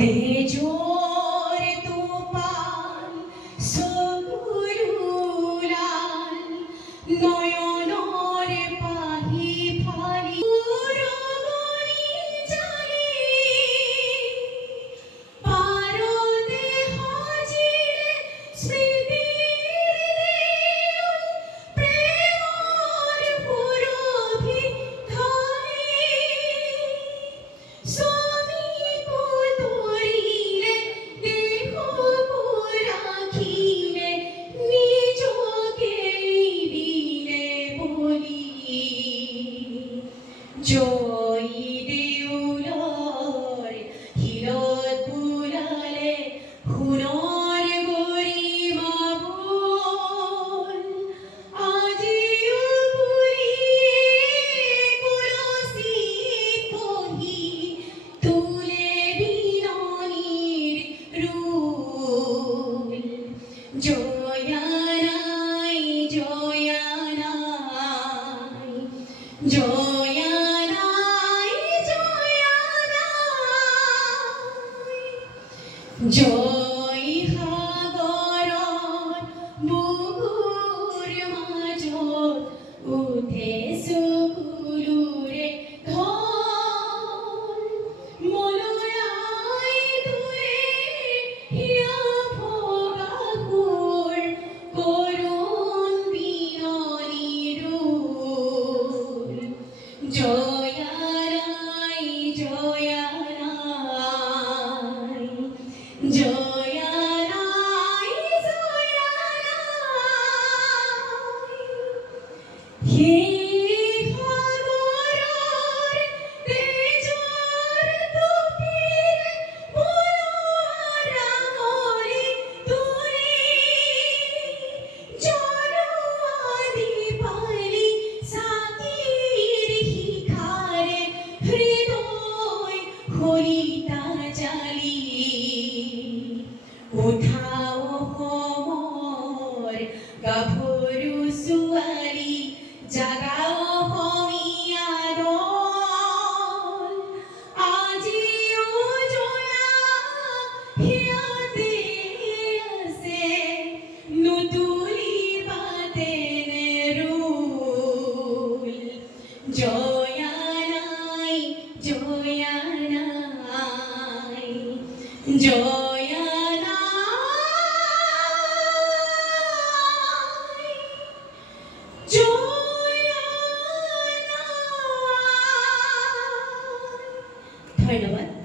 তেজোর তোপাল সগুরুলাল নয়নর পাহি ফালি পুরগরি জালে পারদে হাজির স্মৃতির দেউল প্রেমর পুরভি ধারে জয়ী দেউলর হিরত বুলালে হুনর গরিমা বল আজিও পুরীর কুলসিত বহি তুলে বিননীর রূল জয়ানাই জয়ানাই জয়ানাই জয়ানাই জয় সাগৰত বুকুৰ মাজত উঠে চকুলোৰে ঢল মলয়াই তোৰে হিয়া ভগা সুৰ কৰুণ বিননীৰ ৰূল জয়ানাই জয়ানাই জয়ানাই জয়ানাই হে সাগৰৰ তেজৰ তোপিৰ বলোৱা ৰাঙলী তোৰে জনোৱা দীপালি চাকিৰ শিখাৰে হৃদয় হৰিতা জালি উঠাও অসমৰ গাভৰু ছোৱালী জাগাও অসমীয়া দল আজিও জয়া সিয়াতে আছে নুতুলিবা তেনে ৰোল জয়ানাই জয়ানাই জয়ানাই জয়ানাই ধন্যবাদ।